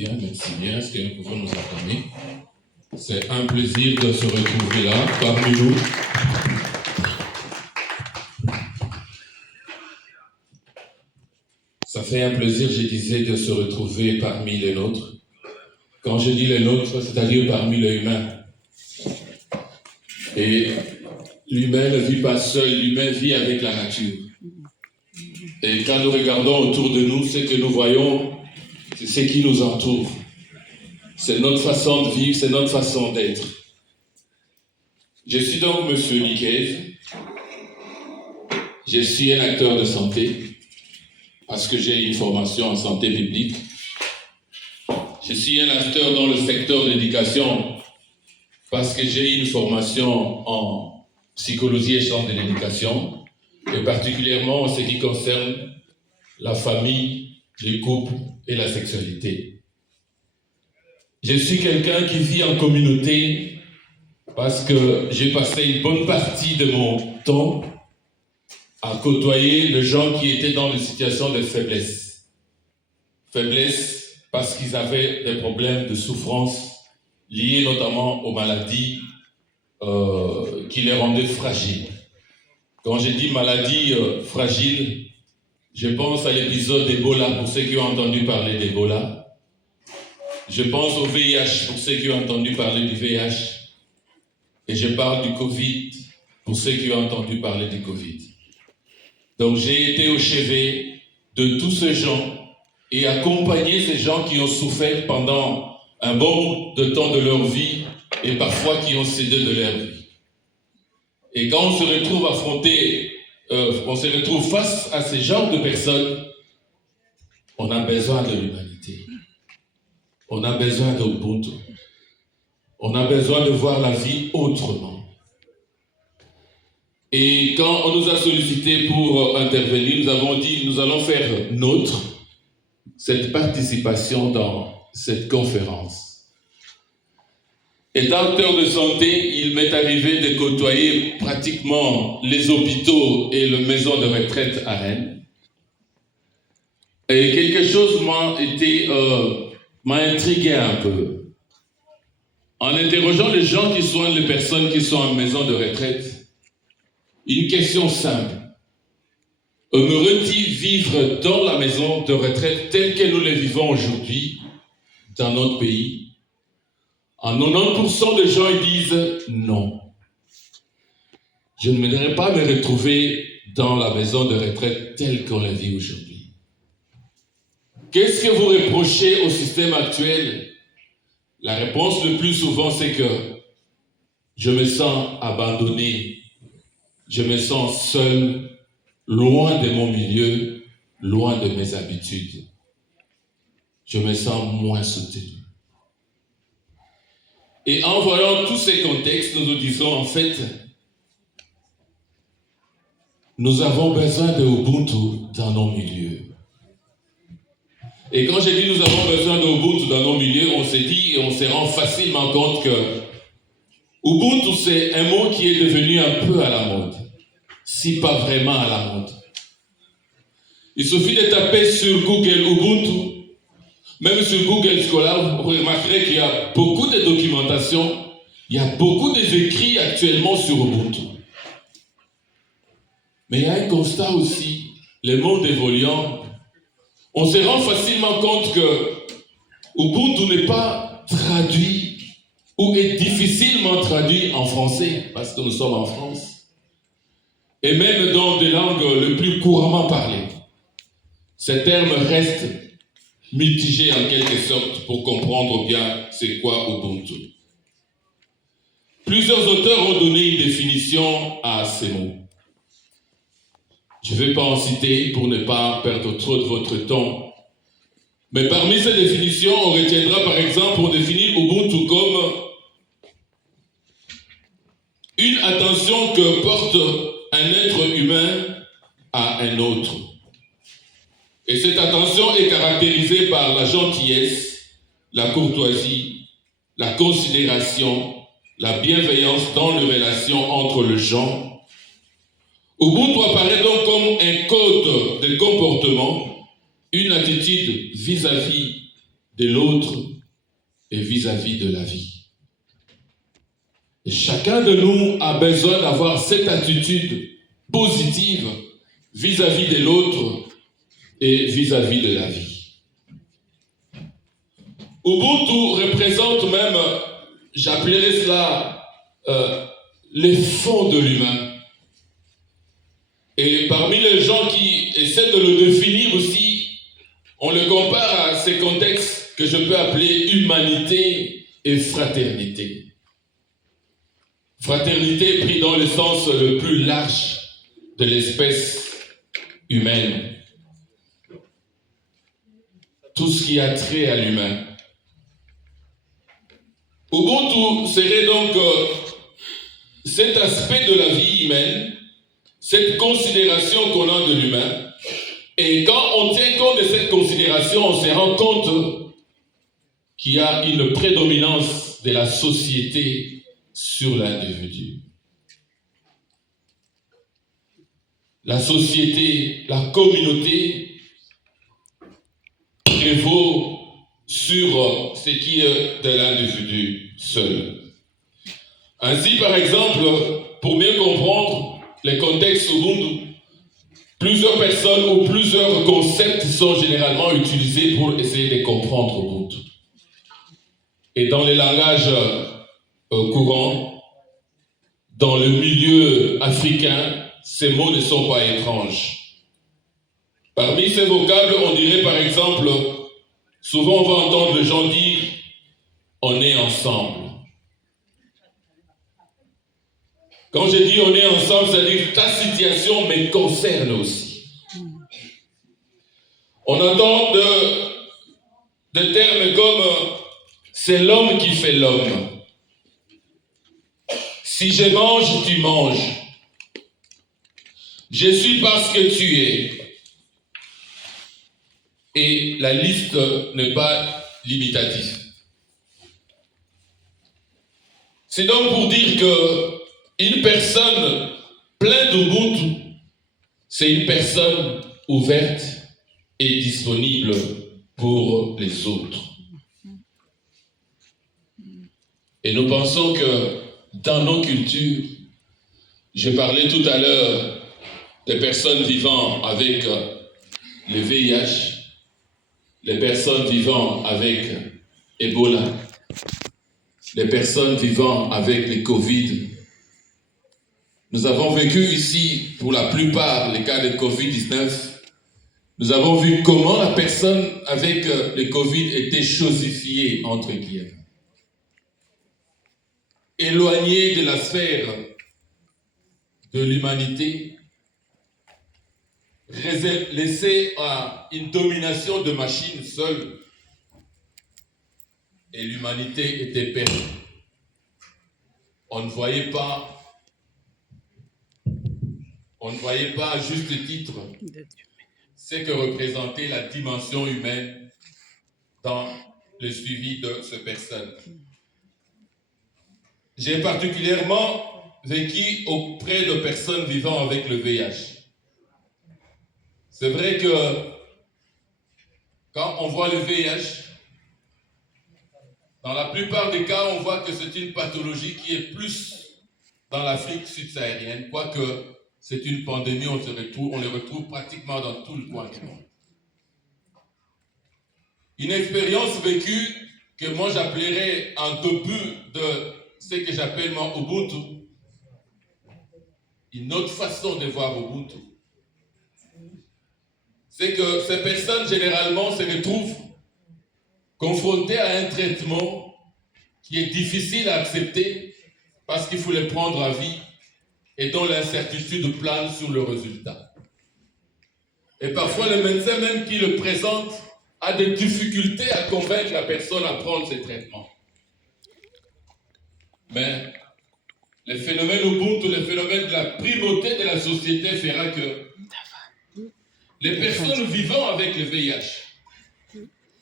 bien, merci bien. Est-ce que nous pouvons nous acclamer? C'est un plaisir de se retrouver là, parmi nous. Ça fait un plaisir, je disais, de se retrouver parmi les nôtres. Quand je dis les nôtres, c'est-à-dire parmi les humains. Et l'humain ne vit pas seul, l'humain vit avec la nature. Et quand nous regardons autour de nous, ce que nous voyons, c'est ce qui nous entoure. C'est notre façon de vivre, c'est notre façon d'être. Je suis donc M. Niquez. Je suis un acteur de santé, parce que j'ai une formation en santé publique. Je suis un acteur dans le secteur de l'éducation, parce que j'ai une formation en psychologie et sciences de l'éducation, et particulièrement en ce qui concerne la famille, les couples et la sexualité. Je suis quelqu'un qui vit en communauté parce que j'ai passé une bonne partie de mon temps à côtoyer les gens qui étaient dans des situations de faiblesse. Faiblesse parce qu'ils avaient des problèmes de souffrance liés notamment aux maladies qui les rendaient fragiles. Quand je dis maladie fragile, je pense à l'épisode d'Ebola, pour ceux qui ont entendu parler d'Ebola. Je pense au VIH, pour ceux qui ont entendu parler du VIH. Et je parle du Covid, pour ceux qui ont entendu parler du Covid. Donc j'ai été au chevet de tous ces gens et accompagné ces gens qui ont souffert pendant un bon de temps de leur vie et parfois qui ont cédé de leur vie. Et quand on se retrouve on se retrouve face à ces genres de personnes, on a besoin de l'humanité. On a besoin d'Ubuntu. On a besoin de voir la vie autrement. Et quand on nous a sollicité pour intervenir, nous avons dit, nous allons faire nôtre cette participation dans cette conférence. Étant acteur de santé, il m'est arrivé de côtoyer pratiquement les hôpitaux et les maisons de retraite à Rennes. Et quelque chose m'a intrigué un peu. En interrogeant les gens qui soignent les personnes qui sont en maison de retraite, une question simple. Aimerait-il vivre dans la maison de retraite telle que nous les vivons aujourd'hui dans notre pays? En 90% des gens ils disent non. Je ne m'aimerais pas me retrouver dans la maison de retraite telle qu'on la vit aujourd'hui. Qu'est-ce que vous reprochez au système actuel? La réponse le plus souvent, c'est que je me sens abandonné, je me sens seul, loin de mon milieu, loin de mes habitudes. Je me sens moins soutenu. Et en voyant tous ces contextes, nous nous disons en fait, nous avons besoin de Ubuntu dans nos milieux. Et quand j'ai dit nous avons besoin d'Ubuntu dans nos milieux, on s'est dit et on se rend facilement compte que Ubuntu, c'est un mot qui est devenu un peu à la mode, si pas vraiment à la mode. Il suffit de taper sur Google Ubuntu, même sur Google Scholar, vous remarquerez qu'il y a beaucoup de documentation, il y a beaucoup d'écrits actuellement sur Ubuntu. Mais il y a un constat aussi, le monde évoluant, on se rend facilement compte que Ubuntu n'est pas traduit ou est difficilement traduit en français, parce que nous sommes en France, et même dans des langues les plus couramment parlées. Ces termes restent mitigés en quelque sorte pour comprendre bien c'est quoi Ubuntu. Plusieurs auteurs ont donné une définition à ces mots. Je ne vais pas en citer pour ne pas perdre trop de votre temps. Mais parmi ces définitions, on retiendra par exemple pour définir Ubuntu comme une attention que porte un être humain à un autre. Et cette attention est caractérisée par la gentillesse, la courtoisie, la considération, la bienveillance dans les relations entre les gens. Ubuntu apparaît donc comme un code de comportement, une attitude vis-à-vis de l'autre et vis-à-vis de la vie. Et chacun de nous a besoin d'avoir cette attitude positive vis-à-vis de l'autre et vis-à-vis de la vie. Ubuntu représente même, j'appellerais cela, les fonds de l'humain. Et parmi les gens qui essaient de le définir aussi, on le compare à ces contextes que je peux appeler humanité et fraternité. Fraternité pris dans le sens le plus large de l'espèce humaine. Tout ce qui a trait à l'humain. Ubuntu serait donc cet aspect de la vie humaine, cette considération qu'on a de l'humain. Et quand on tient compte de cette considération, on se rend compte qu'il y a une prédominance de la société sur l'individu. La société, la communauté prévaut sur ce qui est de l'individu seul. Ainsi, par exemple, pour mieux comprendre les contextes Ubuntu, plusieurs personnes ou plusieurs concepts sont généralement utilisés pour essayer de comprendre Ubuntu. Et dans les langages courants, dans le milieu africain, ces mots ne sont pas étranges. Parmi ces vocables, on dirait par exemple, souvent on va entendre les gens dire « on est ensemble ». Quand je dis « on est ensemble », c'est-à-dire ta situation me concerne aussi. On entend des termes comme « c'est l'homme qui fait l'homme ». Si je mange, tu manges. Je suis parce que tu es. Et la liste n'est pas limitative. C'est donc pour dire qu'une personne pleine d'Ubuntu, c'est une personne ouverte et disponible pour les autres. Et nous pensons que dans nos cultures, je parlais tout à l'heure des personnes vivant avec le VIH, les personnes vivant avec Ebola, les personnes vivant avec le Covid. Nous avons vécu ici, pour la plupart, les cas de Covid-19. Nous avons vu comment la personne avec le Covid était chosifiée, entre guillemets. Éloignée de la sphère de l'humanité, laissée à une domination de machines seules, et l'humanité était perdue. On ne voyait pas à juste titre ce que représentait la dimension humaine dans le suivi de ces personnes. J'ai particulièrement vécu auprès de personnes vivant avec le VIH. C'est vrai que quand on voit le VIH, dans la plupart des cas, on voit que c'est une pathologie qui est plus dans l'Afrique subsaharienne, quoique c'est une pandémie, on les retrouve pratiquement dans tout le coin du monde. Une expérience vécue que moi j'appellerais un début de ce que j'appelle moi Ubuntu, une autre façon de voir Ubuntu. C'est que ces personnes généralement se retrouvent confrontées à un traitement qui est difficile à accepter parce qu'il faut les prendre à vie et dont l'incertitude plane sur le résultat. Et parfois le médecin même qui le présente a des difficultés à convaincre la personne à prendre ces traitements. Mais le phénomène Ubuntu, le phénomène de la primauté de la société fera que les personnes vivant avec le VIH,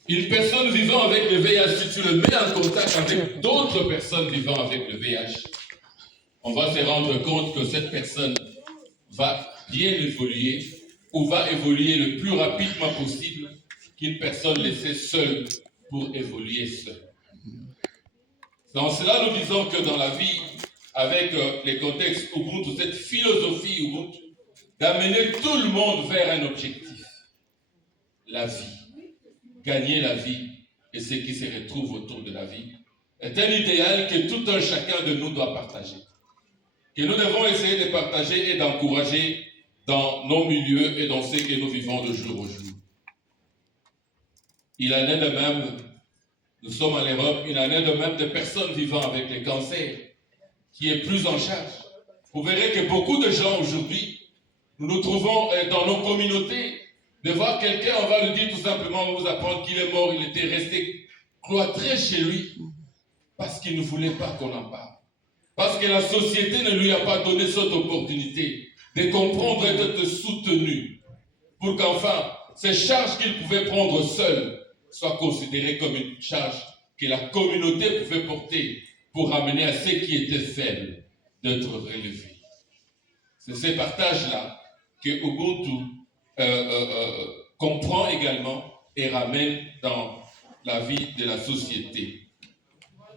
une personne vivant avec le VIH, si tu le mets en contact avec d'autres personnes vivant avec le VIH, on va se rendre compte que cette personne va bien évoluer ou va évoluer le plus rapidement possible qu'une personne laissée seule pour évoluer seul. Dans cela, nous disons que dans la vie, avec les contextes Ubuntu, cette philosophie Ubuntu, d'amener tout le monde vers un objectif, la vie, gagner la vie et ce qui se retrouve autour de la vie, est un idéal que tout un chacun de nous doit partager, que nous devons essayer de partager et d'encourager dans nos milieux et dans ce que nous vivons de jour au jour. Il en est de même, nous sommes en Europe, il en est de même de personnes vivant avec les cancers, qui est plus en charge. Vous verrez que beaucoup de gens aujourd'hui, nous nous trouvons dans nos communautés, de voir quelqu'un, on va lui dire tout simplement, on va vous apprendre qu'il est mort, il était resté cloîtré chez lui, parce qu'il ne voulait pas qu'on en parle. Parce que la société ne lui a pas donné cette opportunité de comprendre et d'être soutenu, pour qu'enfin, ces charges qu'il pouvait prendre seul soient considérées comme une charge que la communauté pouvait porter pour ramener à ceux qui étaient faibles d'être relevés. C'est ces partages-là que Ubuntu comprend également et ramène dans la vie de la société.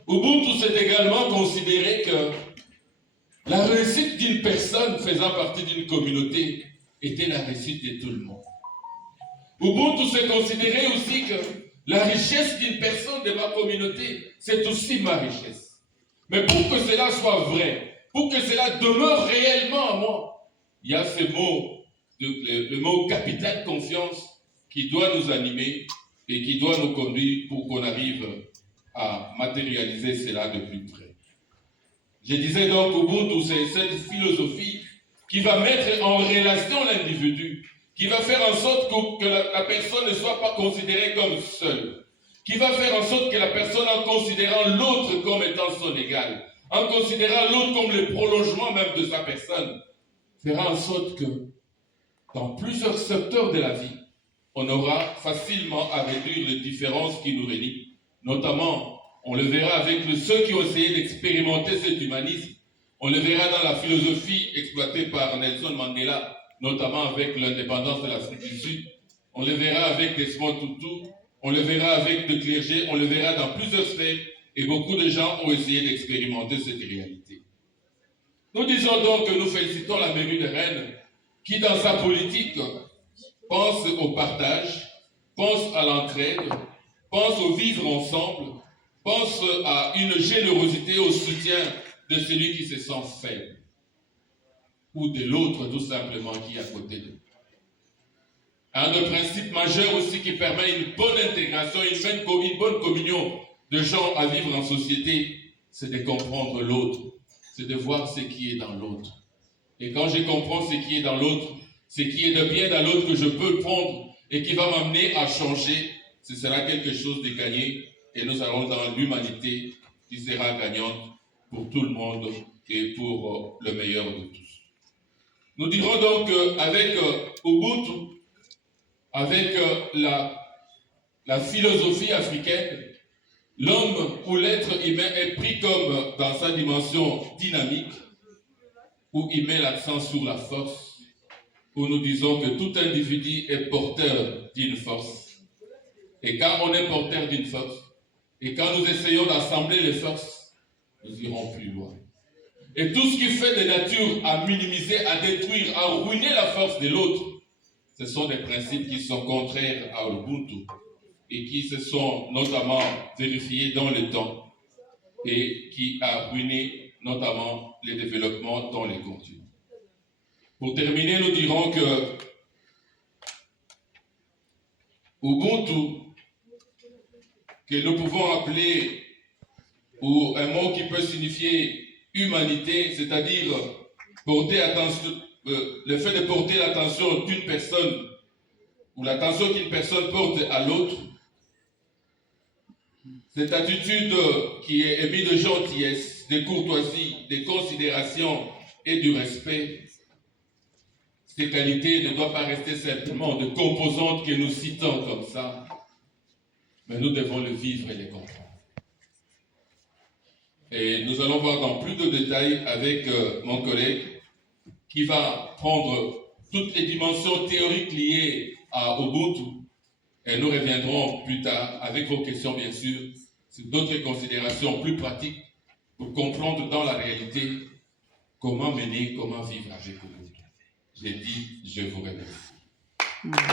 Ubuntu, c'est également considéré que la réussite d'une personne faisant partie d'une communauté était la réussite de tout le monde. Ubuntu, c'est considéré aussi que la richesse d'une personne de ma communauté, c'est aussi ma richesse. Mais pour que cela soit vrai, pour que cela demeure réellement à moi, il y a ce mot, le mot capital confiance qui doit nous animer et qui doit nous conduire pour qu'on arrive à matérialiser cela de plus près. Je disais donc, Ubuntu, c'est cette philosophie qui va mettre en relation l'individu, qui va faire en sorte que la personne ne soit pas considérée comme seule, qui va faire en sorte que la personne, en considérant l'autre comme étant son égal, en considérant l'autre comme le prolongement même de sa personne, fera en sorte que dans plusieurs secteurs de la vie, on aura facilement à réduire les différences qui nous relient. Notamment, on le verra avec ceux qui ont essayé d'expérimenter cet humanisme. On le verra dans la philosophie exploitée par Nelson Mandela, notamment avec l'indépendance de l'Afrique du Sud. On le verra avec Desmond Tutu. On le verra avec le clergé. On le verra dans plusieurs sphères. Et beaucoup de gens ont essayé d'expérimenter cette réalité. Nous disons donc que nous félicitons la mairie de Rennes qui, dans sa politique, pense au partage, pense à l'entraide, pense au vivre ensemble, pense à une générosité, au soutien de celui qui se sent faible, ou de l'autre tout simplement qui est à côté de nous. Un des principes majeurs aussi qui permet une bonne intégration, une bonne communion de gens à vivre en société, c'est de comprendre l'autre, c'est de voir ce qui est dans l'autre. Et quand je comprends ce qui est dans l'autre, ce qui est de bien dans l'autre que je peux prendre et qui va m'amener à changer, ce sera quelque chose de gagné et nous allons dans l'humanité qui sera gagnante pour tout le monde et pour le meilleur de tous. Nous dirons donc qu'avec Ubuntu, avec la philosophie africaine, l'homme ou l'être humain est pris comme dans sa dimension dynamique, où il met l'accent sur la force, où nous disons que tout individu est porteur d'une force. Et quand on est porteur d'une force, et quand nous essayons d'assembler les forces, nous irons plus loin. Et tout ce qui fait de nature à minimiser, à détruire, à ruiner la force de l'autre, ce sont des principes qui sont contraires à Ubuntu et qui se sont notamment vérifiés dans le temps et qui a ruiné notamment les développements dans les continents. Pour terminer, nous dirons que Ubuntu, que nous pouvons appeler, ou un mot qui peut signifier humanité, c'est-à-dire porter attention, le fait de porter l'attention d'une personne, ou l'attention qu'une personne porte à l'autre, cette attitude qui est émise de gentillesse, de courtoisie, de considération et du respect, ces qualités ne doivent pas rester simplement de composantes que nous citons comme ça, mais nous devons le vivre et le comprendre. Et nous allons voir dans plus de détails avec mon collègue qui va prendre toutes les dimensions théoriques liées à Ubuntu Et nous reviendrons plus tard avec vos questions, bien sûr, sur d'autres considérations plus pratiques pour comprendre dans la réalité comment mener, comment vivre avec vous. J'ai dit, je vous remercie.